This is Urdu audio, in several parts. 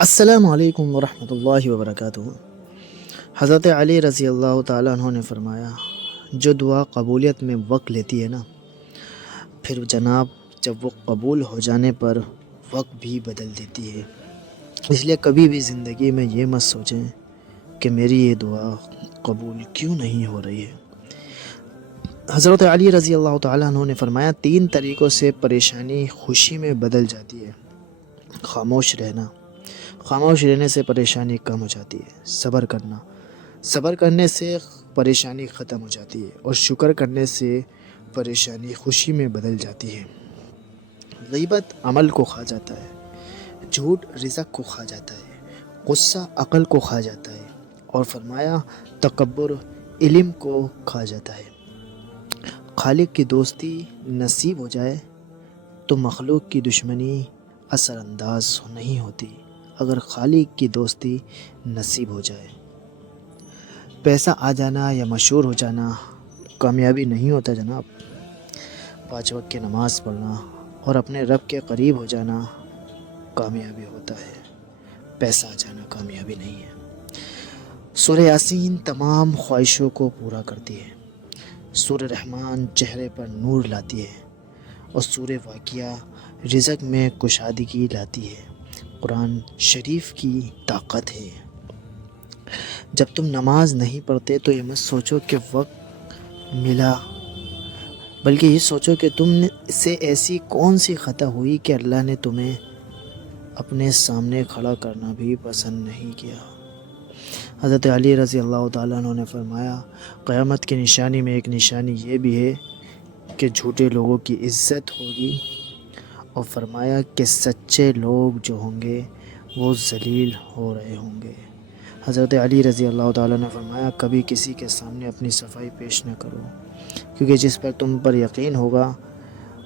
السلام علیکم ورحمۃ اللہ وبرکاتہ۔ حضرت علی رضی اللہ تعالیٰ عنہ نے فرمایا، جو دعا قبولیت میں وقت لیتی ہے نا، پھر جناب جب وہ قبول ہو جانے پر وقت بھی بدل دیتی ہے۔ اس لیے کبھی بھی زندگی میں یہ مت سوچیں کہ میری یہ دعا قبول کیوں نہیں ہو رہی ہے۔ حضرت علی رضی اللہ تعالیٰ عنہ نے فرمایا، 3 طریقوں سے پریشانی خوشی میں بدل جاتی ہے۔ خاموش رہنا، خاموش رہنے سے پریشانی کم ہو جاتی ہے۔ صبر کرنے سے پریشانی ختم ہو جاتی ہے، اور شکر کرنے سے پریشانی خوشی میں بدل جاتی ہے۔ غیبت عمل کو کھا جاتا ہے، جھوٹ رزق کو کھا جاتا ہے، غصہ عقل کو کھا جاتا ہے، اور فرمایا تکبر علم کو کھا جاتا ہے۔ خالق کی دوستی نصیب ہو جائے تو مخلوق کی دشمنی اثر انداز نہیں ہوتی۔ اگر خالق کی دوستی نصیب ہو جائے، پیسہ آ جانا یا مشہور ہو جانا کامیابی نہیں ہوتا جناب۔ 5 وقت کی نماز پڑھنا اور اپنے رب کے قریب ہو جانا کامیابی ہوتا ہے، پیسہ آ جانا کامیابی نہیں ہے۔ سورہ یاسین تمام خواہشوں کو پورا کرتی ہے، سورہ رحمان چہرے پر نور لاتی ہے، اور سورہ واقعہ رزق میں کشادگی لاتی ہے۔ قرآن شریف کی طاقت ہے۔ جب تم نماز نہیں پڑھتے تو یہ مت سوچو کہ وقت ملا، بلکہ یہ سوچو کہ تم سے ایسی کون سی خطا ہوئی کہ اللہ نے تمہیں اپنے سامنے کھڑا کرنا بھی پسند نہیں کیا۔ حضرت علی رضی اللہ تعالیٰ عنہ نے فرمایا، قیامت کی نشانی میں ایک نشانی یہ بھی ہے کہ جھوٹے لوگوں کی عزت ہوگی، اور فرمایا کہ سچے لوگ جو ہوں گے وہ ذلیل ہو رہے ہوں گے۔ حضرت علی رضی اللہ تعالیٰ نے فرمایا، کبھی کسی کے سامنے اپنی صفائی پیش نہ کرو، کیونکہ جس پر تم پر یقین ہوگا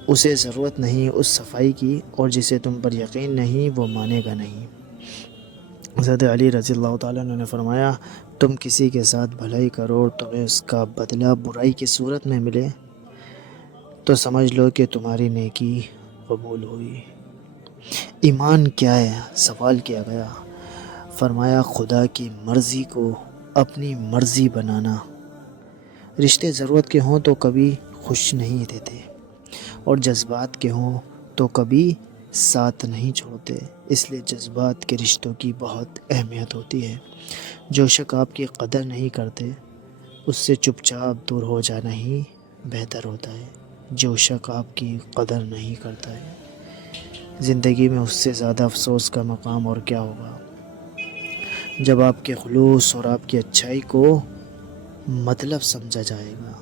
اسے ضرورت نہیں اس صفائی کی، اور جسے تم پر یقین نہیں وہ مانے گا نہیں۔ حضرت علی رضی اللہ تعالیٰ نے فرمایا، تم کسی کے ساتھ بھلائی کرو اور تمہیں اس کا بدلہ برائی کی صورت میں ملے تو سمجھ لو کہ تمہاری نیکی قبول ہوئی۔ ایمان کیا ہے؟ سوال کیا گیا۔ فرمایا، خدا کی مرضی کو اپنی مرضی بنانا۔ رشتے ضرورت کے ہوں تو کبھی خوش نہیں دیتے، اور جذبات کے ہوں تو کبھی ساتھ نہیں چھوڑتے۔ اس لیے جذبات کے رشتوں کی بہت اہمیت ہوتی ہے۔ جو شخص آپ کی قدر نہیں کرتے اس سے چپ چاپ دور ہو جانا ہی بہتر ہوتا ہے۔ جو شخص آپ کی قدر نہیں کرتا ہے، زندگی میں اس سے زیادہ افسوس کا مقام اور کیا ہوگا، جب آپ کے خلوص اور آپ کی اچھائی کو مطلب سمجھا جائے گا۔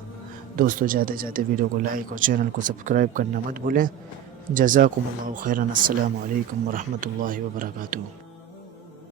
دوستو، جاتے جاتے ویڈیو کو لائک اور چینل کو سبسکرائب کرنا مت بھولیں۔ جزاکم اللہ خیرا۔ السلام علیکم ورحمۃ اللہ وبرکاتہ۔